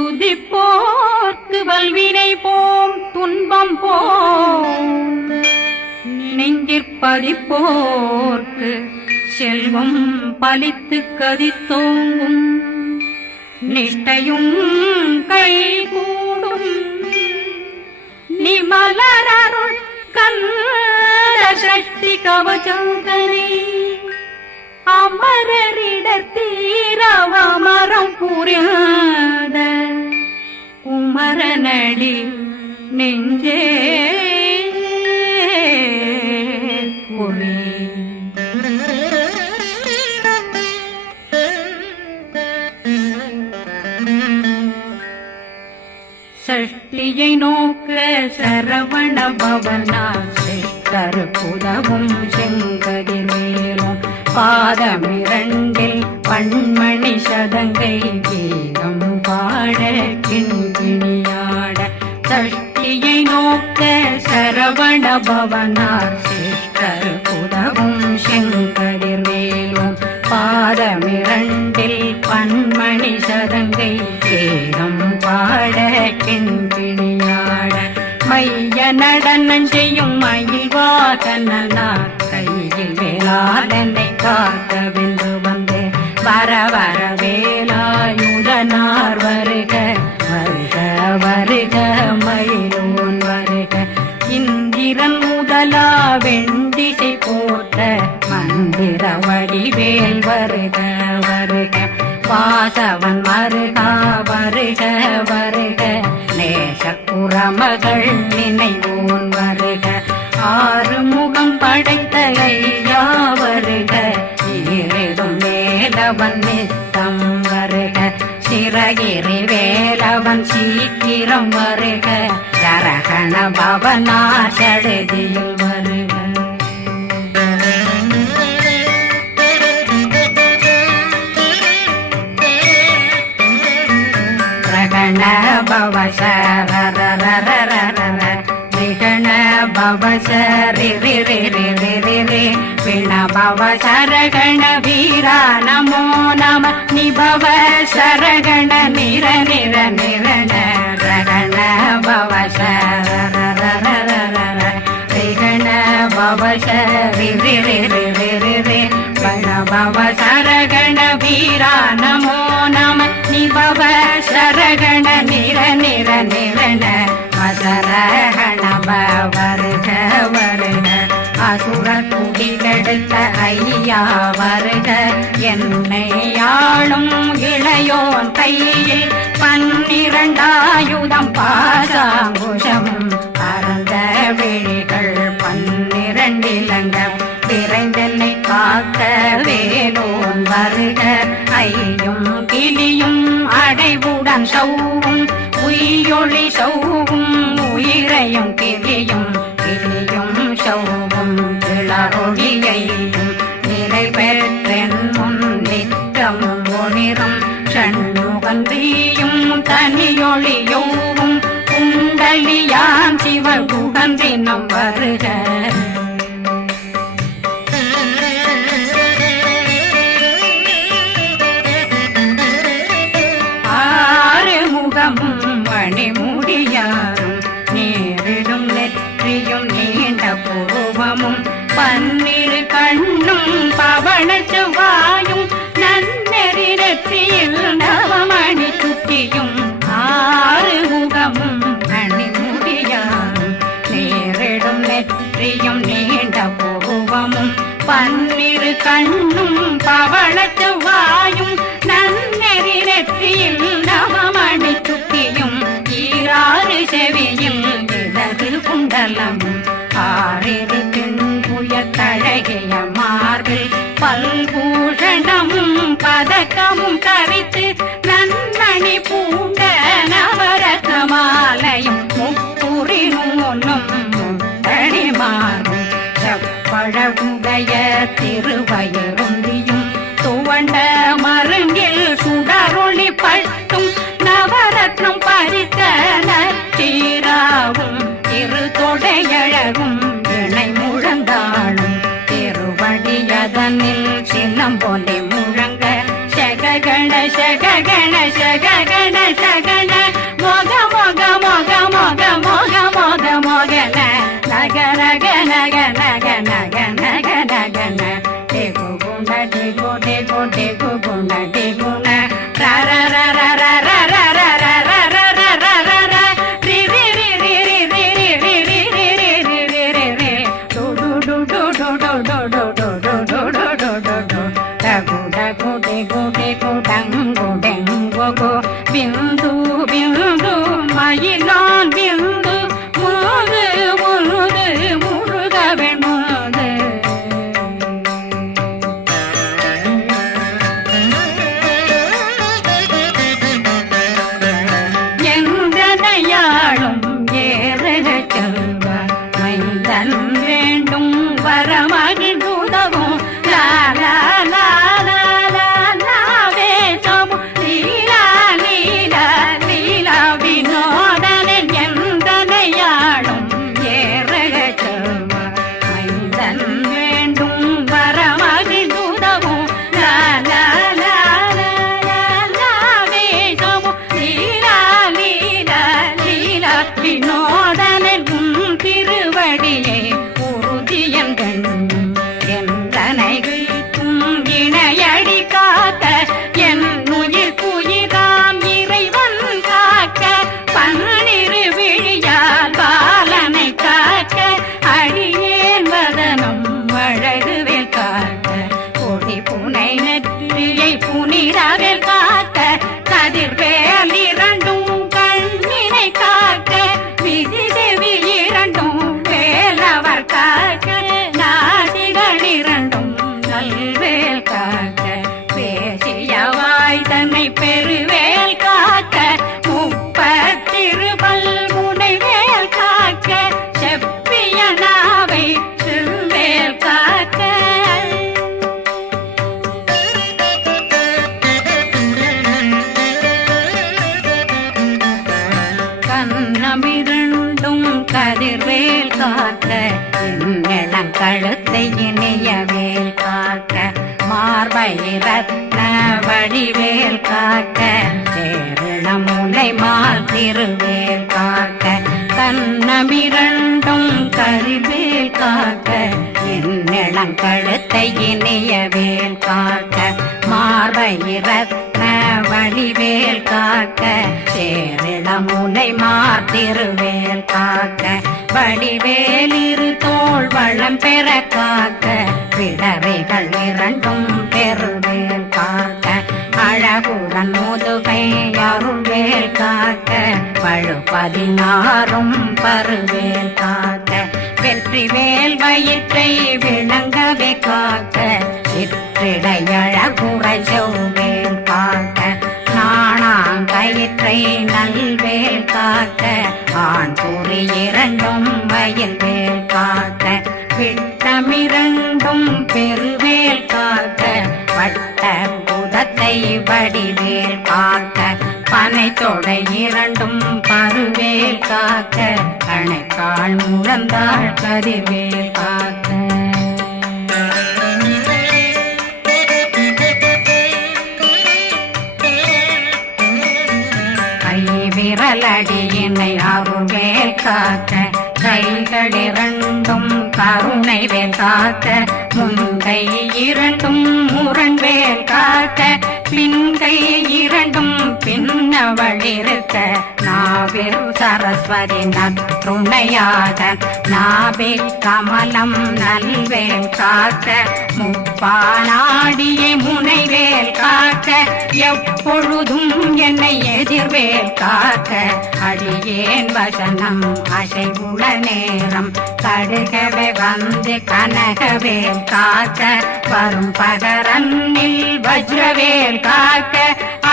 துதிப்போர்க்கு வல்வினை போம் துன்பம் போம் நெஞ்சிற்பதிப்போர்க்கு செல்வம் பலித்து கதித்தோங்கும் நிஷ்டையும் கைகூடும் நிமலரருள் கந்த சக்தி கவசந்தனை அமரரிடத்தீரவமரம் புரியாத குமரனடி நெஞ்சே பொறி சஷ்டியை நோக்க சரவண பவனா சிஷ்டர் புதவும் செங்கதிர் மேலும் பாதமிரண்டில் பண்மணி சதங்கை கீதம் பாட கிண்கிணியாட சஷ்டியை நோக்க சரவண பவனார் சிஷ்டர் புதவும் செங்கதிர் மேலும் பாதமிரண்டில் பண்மணி சதங்கை கீதம் பாட கிண்கிணியாட மைய நடனம் செய்யும் மயில் வாகனார் கையில் வேளாளனை காக்க வென்று வந்து வர வர வேலாயுதனார் வருக வருக வருக மயிலோன் வருக இந்திரன் முதலா வெண்டிசை போட்ட மந்திர வடிவேல் வருக வருக வாசவன் வருகா வருக வருக நேசக்குறமகள் நினைவோன் வருக ஆறுமுகம் படைத்த ஐயா வருக ஈரிடும் வேலவன் நித்தம் வருக சிறகிரி வேலவன் சீக்கிரம் வருக சரகண பவனா சடுதியில் வருக ரகண பவ சரரரரரரர விகண பவ சரிரிரிரிரிரிரி விண பவ சரகண வீரா நமோ நம நிபவ சரகண நிர நிர நிரண ரகண பவ சரரரரரர விகண பவ சரிரிரிரிரிரி வண பவ சரகண வீரா நமோ நம நிபவ சரகண நிர நிர நிரண அசரகண வருக வருக அசுர குடிகெடுத்த ஐயா வருக என்னை ஆளும் இளையோன் கையில் 12 பாசாங்குஷமும் பரந்த விழிகள் 12 இலங்கம் விரைந்தென்னை காக்க வேலோன் வருக ஐயும் கிளியும் அடைவுடன் சௌவும் உயிரொளி சௌவும் உயிரையும் கிளியும் கிளியும் சௌவும் கிளரொளியையும் நிலை பெற்றென் முன் நித்தம் ஒளிரும் சண்முகந்தியும் தனியொளியோவும் குண்டலியாம் சிவ குகந்தினம் வருக மணிமுடியாரும் நேரிடும் நெற்றியும் நீண்ட பூவமும் 12 கண்ணும் பவன செவ்வாயும் நன்னெறி நெற்றியில் நவமணி சுட்டியும் 6 முகமும் மணிமுடியாரும் நேரிடும் நெற்றியும் நீண்ட பூவமும் 12 கண்ணும் பவன செவ்வாயும் நன்னெறி நெற்றியில் நவமணி சுட்டியும் 6 செவியும் இடது குண்டலமும் 6 தின்புய தழகிய மார்பில் பல்பூஷணமும் பதக்கமும் தரித்து நன்மணி பூண்ட நவரத்ன மாலையும் முப்புரி நூலும் முத்தணி மாறும் செப்பழகுடைய திருவயருந்தியும் துவண்ட மருங்கில் சுடரொளி பட்டும் நவரத்னம் பறித்த நச்சீராவும் இரு தொடையழகும் இணை முழந்தாளும் திருவடியதனில் சின்னம் போலே முழங்க சககண சககண சககண சகண பிந்து பிந்து மயிலான் பிந்து முழுது முழுது முழுக வெண்முது எந்தனையாளும் ஏறுக செல்வார் மைந்தன் வேண்டும் வரமகிழ்ந்துதவும் லாலா புனிதவேல் காக்க கதிர்வேல் இரண்டும் கண்ணினை காக்க விதி செவி இரண்டும் வேலவர் காக்க நாசிகள் இரண்டும் நல்வேல் காக்க பேசியவாய் தன்னை பெருவேல் காக்க முப்பத்திருபல் முனைவேல் காக்க செப்பிய நாவை செவ்வேல் காக்க கண்ணமிரண்டும் கதிர்வேல் காக்க இளம் கழுத்தை இணையவேல் காக்க மார்பை ரத்ன வடிவேல் காக்க சேரணம் முனை மால் திருவேல் காக்க கண்ணமிரண்டும் கதிர்வேல் காக்க இளம் கழுத்தை இணையவேல் காக்க மார்பை ரத்ன வடிவேல் காக்க சேரிளம் முனை மார்த்திருவேல் காக்க வடிவேல் இரு தோள் வளம் பெற காக்க பிடரைகள் இரண்டும் பெருவேல் காக்க அழகுடன் முதுகை அருள்வேல் காக்க பழு 16 பருவேல் காக்க வெற்றி வேல் வயிற்றை விளங்கவே காக்க சிற்றிடையழகுறை செவ்வேல் காக்க நாணாங்கயிற்றை நல்வேல் காக்க ஆண் குறி இரண்டும் வயல்வேல் காக்க விட்டமிரண்டும் பெருவேல் காக்க வட்ட புதத்தை வடிவேல் காக்க பனை தொடை இரண்டும் பருவேல் காக்க கணைக்கால் முழந்தாள் கதிர்வேல் காக்க விரலடியினை அருள்வேல் காக்க கைகள் இரண்டும் கருணை வேல் காக்க முன்கை இரண்டும் முரண்வேல் காக்க பின்கை இரண்டும் பின்னவளிருக்க நாவில் சரஸ்வதி நற்றுணையாக நாபி கமலம் நல்வேல் காக்க முப்பானாடியை முனைவேல் காக்க எப்பொழுதும் என்னை எதிர்வேல் காக்க அடியேன் வசனம் அசைவுள நேரம் கடுகவே வந்து கனகவேல் காக்க வரும் பகரன்னில் வஜ்ரவேல் காக்க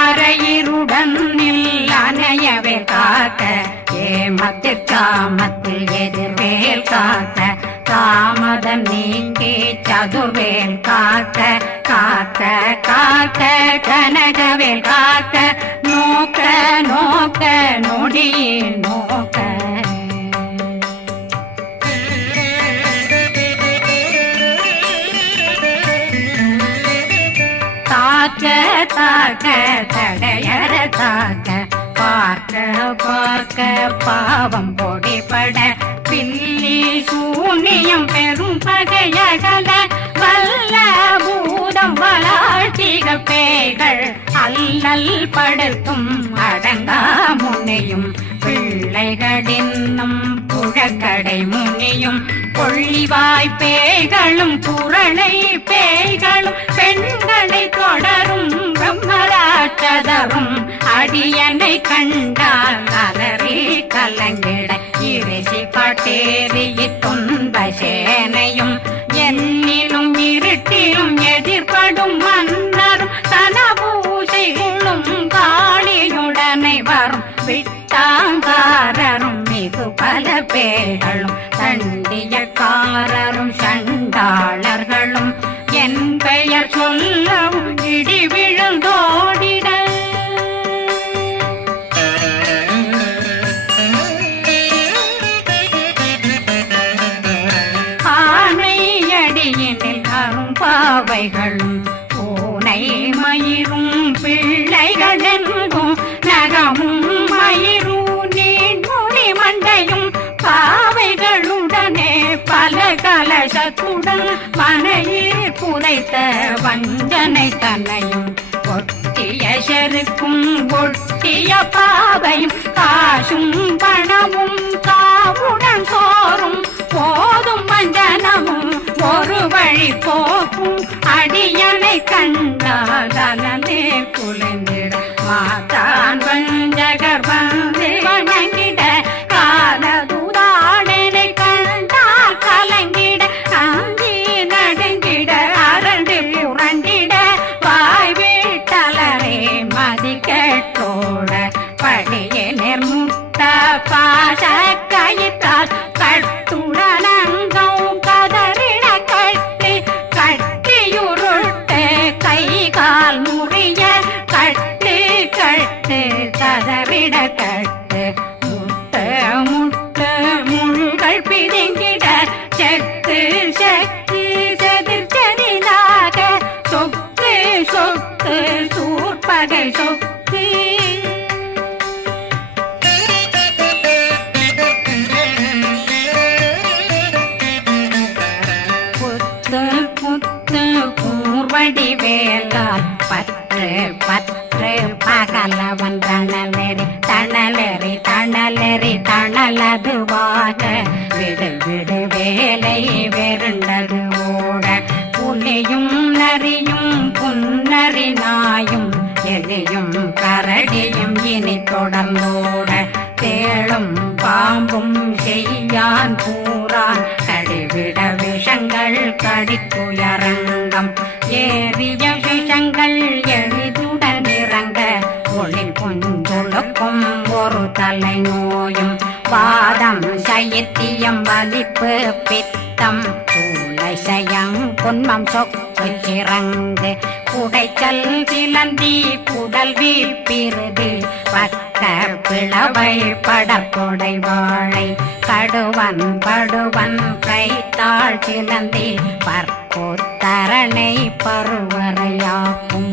அரையிருடன் அணையவேல் காக்க ஏமத்தில் காமத்தில் எதிர்வேல் காக்க தாமதம் நீக்கி சதுர்வேல் காக்க காக்க காக்க கனகவேல் காக்க நோக்க நோக்க நொடியில் நோக்க தாக்க தாக்க தடையற தாக்க பார்க்க பார்க்க பாவம் பொடிபட பில்லி சூனியம் பெரும் பகையகல வல்ல பூதம் வளா அதிக பேய்கள் அல்லல் படுத்தும் அடங்கா முனையும் பிள்ளைகளின்னும் புழக்கடை முனியும் கொள்ளிவாய் பேய்களும் குரளை பேய்களும் பெண்களை தொடரும் பிரம்மராட்சதரும் அடியனை கண்டால் அலறி கலங்கிட இரிசி காட்டேறிய துன்ப சேனையும் என்னிலும் இருட்டிலும் எதிர்படும் மன்னரும் தனபூசைகளும் காளியுடனை வரும் விட்டாங்காரரும் மிகு பல பேர்களும் தண்டியக்காரரும் சண்டாளர்களும் என் பெயர் சொல்லவும் இடி விழுந்தோடிட ஆனையடியினில் அரும்பாவைகளும் பூனை மயிரும் பிள்ளைகளெங்கும் நகமும் மயிரும் நீண்முடி மண்டையும் பாவைகளுடனே பல கலசத்துடன் மனையில் புதைத்த வஞ்சனை தன்னையும் ஒட்டிய செருக்கும் ஒட்டிய பாவையும் காசும் பணமும் காவுடன் சோறும் போதும் வஞ்சனமும் ஒரு வழி போக்கும் அடியனை கண்டாலே குலைந்திட மாதான் வஞ்சகர் வந்து வணங்கிட காலதுதாடனை கண்டால் கலங்கிட அந்தி நடுங்கிட அரண்டு புரண்டிட வாய் வீட்டலரே மதி கேட்டோட படியே நிர்முட்ட பாச கயிற்றால் கட்டுடனங்கும் கதறிட கட்டி கட்டியுருட்டு கை கால் முறிய கட்டு கட்டு கதறிட கட்டு முட்ட முட்ட முள்கள் பிதுங்கிட செக்கு செக்கு செதிர் செதிலாக சொக்கு சொக்கு சூர்பகை சொக்கு கூர்வடி வேலால் பற்று பற்று பகலவன் தணலெறி தணலெறி தணலெறி தணலதுவாக விடு விடு வேலை வெருண்டது ஓட புலியும் நரியும் புன்னரி நாயும் எலியும் கரடியும் இனி தொடர்ந்தோட தேளும் பாம்பும் செய்யான் பூரான் கடிவிட விஷங்கள் கடித்துயரங்கம் ஏறிய விஷங்கள் எளிதுடன் இறங்க ஒளி கொஞ்சொழுக்கும் ஒரு தலை நோயும் வாதம் சைத்தியம் வலிப்பு பித்தம் சயம் பொன்மம் சொக்கு சிறங்கு குடைச்சல் சிலந்தி குடல் வீப்பிருது பக்க பிளவை படற்கொடை வாழை கடுவன் படுவன் கைத்தாள் சிலந்தி பற்போத்தரணை பருவரையாக்கும்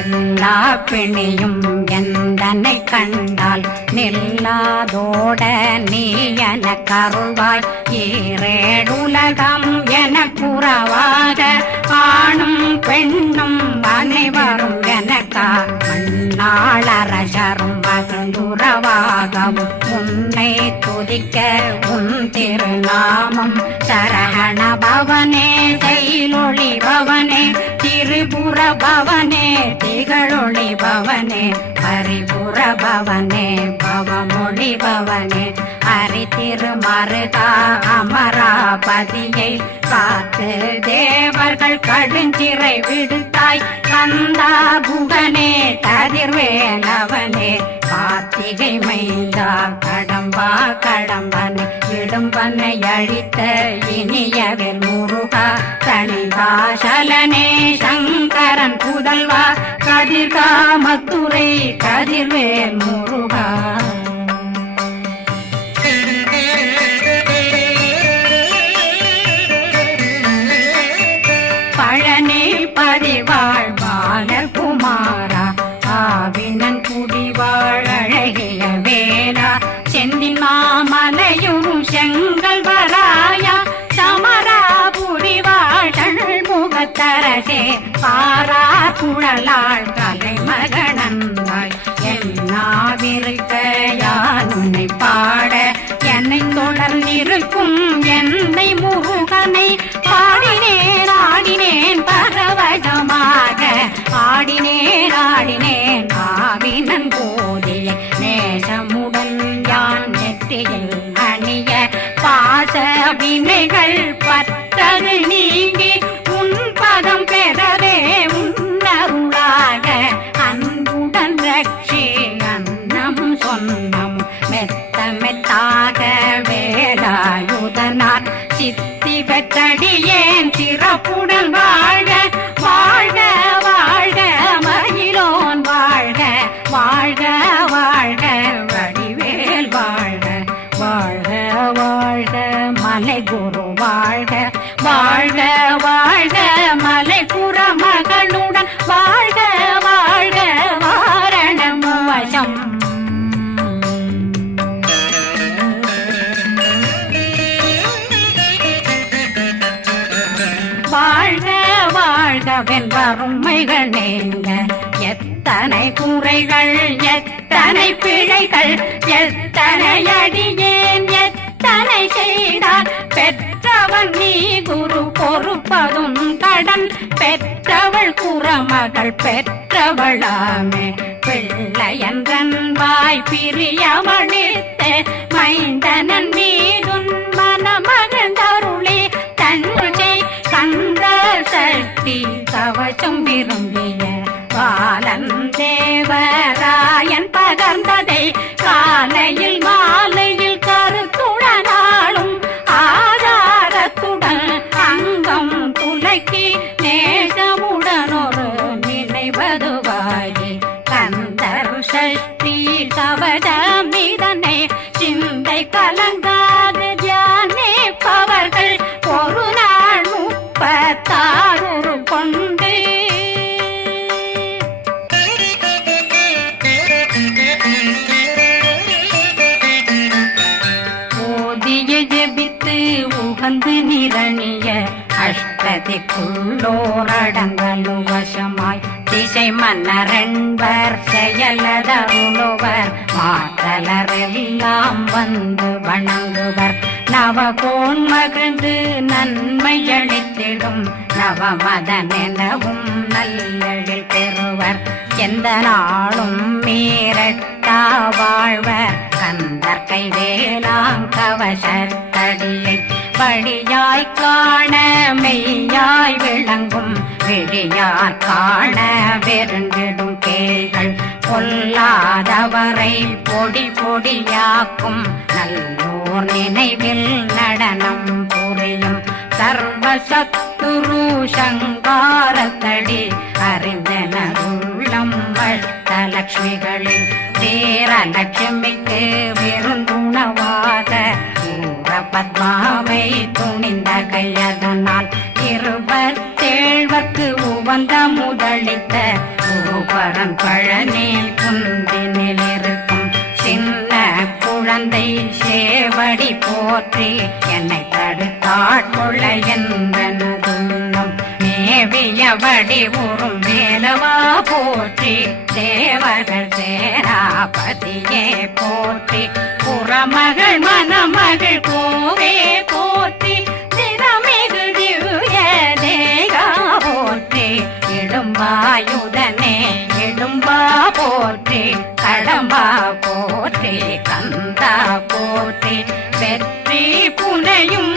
எல்லா பிணியும் எந்தனை கண்டால் நில்லாதோட நீ என கருள்வாய் ஈரேடுலகம் என புறவாக ஆணும் பெண்ணும் அனைவரும் எனக்கா மண்ணாளரசரும் மகிழ்ந்துறவாகவும் உன்னை துதிக்க உன் திருநாமம் சரகண பவனே செயலொளி பவனே திரிபுர பவனே திகழொளி பவனே பரிபுர பவனே பவமொழி பவனே ஹரி திருமருகா அமராபதியை காத்து தேவர்கள் கடுஞ்சிறை விடுத்தாய் கந்தா குகனே கதிர்வேலவனே கார்த்திகை மைந்தா கடம்பா கடம்பனை இடும்பனை அழித்த இனியவில் முருகா தனிகாசலனே சங்கரன் புதல்வா கதிர்காமத்துரை கதிர்வேல் முருகா பழனி பதிவாழ் பாலகுமாரா ஆவினன் குடிவாழ் அழகிய வேலா செந்தின் மாமலைய குழலாள் கலைமகனந்தாய் என்னாவிருக்க யான் உன்னை பாட என்னை தொடர்ந்திருக்கும் என்னை முருகனை பாடினேன் ஆடினேன் பரவசமாக ஆடினேன் ஆடினேன் ஆவினன் போதிய நேசமுடன் யான் நெற்றியில் அணிய பாச வினைகள் பற்றது நீங்கி உன் பதம் பெறவே உன்னருளாக அன்புடன் ரட்சி அன்னம் சொன்னம் மெத்த மெத்தாக வேலாயுதனார் சித்தி பெற்றடியேன் சிறப்புடன் வாழ்க வாழ்க வாழ்க மயிலோன் வாழ்க வாழ்க வாழ்க வடிவேல் வாழ்க வாழ்க வாழ்க மலை குரு வாழ்க வாழ்க வாழ்க மலை புற மகளுடன் வாழ்க வாழ்க வாரணம் வசம் வாழ்க வாழ்க வென்றருமைகள் நீங்க எத்தனை குறைகள் எத்தனை பிழைகள் எத்தனை அடியேன் எத்தனை செய்தார் பெற்றவன் நீ குரு பொறுப்பதும் கடன் பெற்றவள் குறமகள் பெற்றவளாமே பிள்ளையன்றன் வாய் பிரியமளித்து மைந்தனன் மீதுன் மனமகந்தருளே தன்னை கந்த சக்தி கவசம் விரும்பிய பாலன் தேவராயன் பகர்ந்ததை காலையில் மாலையில் கருத்துடனாலும் ஆதாரத்துடன் அங்கம் துலக்கி நேசமுடன் ஒரு நினைவதுவாகி கந்தர் சக்தி கவசம் இதனை சிந்தை கலங்காது தியானிப்பவர்கள் ஒரு நாள் 36 கொண்டு ஓதிய ஜெபித்து உகந்து நிரணிய அஷ்டதிக்குள்ளோரடங்கலும் வசமாய் திசை மன்னரென்பர் செயலதருளுவர் மாற்றலரெல்லாம் வந்து வணங்குவர் நவகோன் மகிழ்ந்து நன்மையளித்திடும் நவமதனெனவும் நல்லெழில் பெறுவர் எந்த நாளும் மீறட்டா வாழ்வர் கந்தர் கைவேலாங்கவசத்தடியை படியாய் காண மெய்யாய் விளங்கும் விழியார் காண வெருண்டிடும் கேள்கள் பொல்லாதவரை பொடி பொடியாக்கும் நல்லோர் நினைவில் நடனம் புரியும் சர்வசத்துரு சங்காரத்தடி அறிந்தனருள்ளம் வட்டலட்சுமிகளில் தேரலட்சுமிக்கு விருந்துணவாத ஊர பத்மாவை துணிந்த கையதனால் 27 உவந்த முதலித்த ஊபரன் பழனி குந்தினில் இருக்கும் சின்ன குழந்தை சேவடி போற்றி என்னை தடுத்தாட்கொள்ள என்பனதுள்ளம் மேவியபடி உறும் வேலவா போற்றி தேவர்கள் சேராபதியே போற்றி புறமகள் மணமகள் கோவே போற்றி திறமிகு திவ்ய தேகா போற்றி இடும்பாயுதனே இடும்பா போற்றி கடம்பா போற்றி கந்தா போற்றி வெற்றி புனையும்